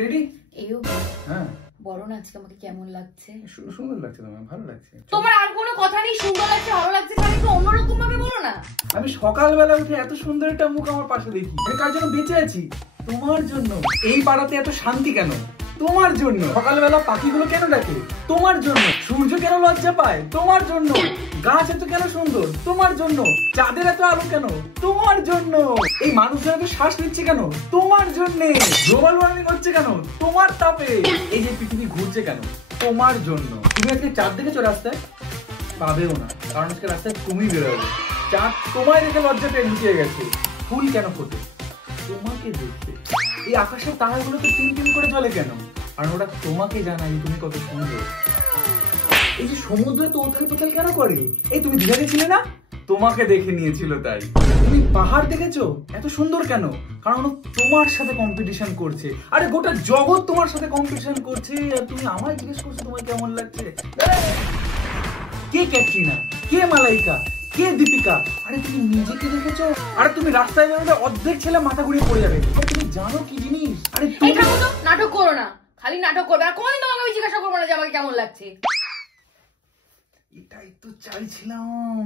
Ready? এও হ্যাঁ বলো না আজকে আমাকে কেমন লাগছে? সুন্দর লাগছে, তোমার ভালো লাগছে। তোমার আর কোনো কথা নেই? সুন্দর লাগছে ভালো লাগছে মানে একটু অন্যরকম ভাবে বলো না। আমি সকালবেলা উঠে এত সুন্দর একটা মুখ আমার পাশে দেখি, আমি কার জন্য বেঁচে আছি? তোমার জন্য। এই পাড়াতে এত শান্তি কেন? তোমার জন্য। সকালবেলা পাখিগুলো কেন ডাকে? তোমার জন্য। সূর্য কেন লজ্জা পায়? তোমার জন্য। গাছ এত কেন সুন্দর? তোমার জন্য। চাঁদের এত আলো কেন? তোমার জন্য। এই মানুষজন এত শ্বাস নিচ্ছে কেন? তোমার জন্য। গ্লোবাল ওয়ার্মিং হচ্ছে কেন? তোমার তাপে। এই যে পৃথিবী ঘুরছে কেন? তোমার জন্য। তুমি আজকে চাঁদ দেখেছো রাস্তায়? পাবেও না, কারণ আজকে রাস্তায় তুমি বেরোবে। চাঁদ তোমায় দেখে লজ্জা পেয়ে লুকিয়ে গেছে। ফুল কেন ফোটে? তোমাকে দেখতে। এই আকাশের তারাগুলো তো টিম টিম করে জ্বলে কেন? কারণ ওটা তোমাকে জানাই তুমি কত সুন্দর। এই যে সমুদ্র তো উথাল পাথাল কেন করে? এই তুমি দীঘা গেছিলে না? তোমাকে দেখে নিয়েছিল তাই। তুমি পাহাড় দেখেছো? এত সুন্দর কেন? কারণ ও তোমার সাথে কম্পিটিশন করছে। আরে গোটা জগৎ তোমার সাথে কম্পিটিশন করছে আর তুমি আমায় জিজ্ঞেস করছো তোমায় কেমন লাগছে? কে ক্যাটরিনা? কে মালাইকা? কে দীপিকা? আরে তুমি নিজেকে দেখেছো? আরে তুমি রাস্তায় বেরোলে অর্ধেক ছেলে মাথা ঘুরিয়ে পড়ে যাবে। তুমি জানো কি জিনিস? আরে তুমি নাটক করো না, খালি নাটক করবে আর কোনদিন তোমাকে আমি জিজ্ঞাসা করবো না যে আমাকে কেমন লাগছে। এটাই তো চাইছিলাম।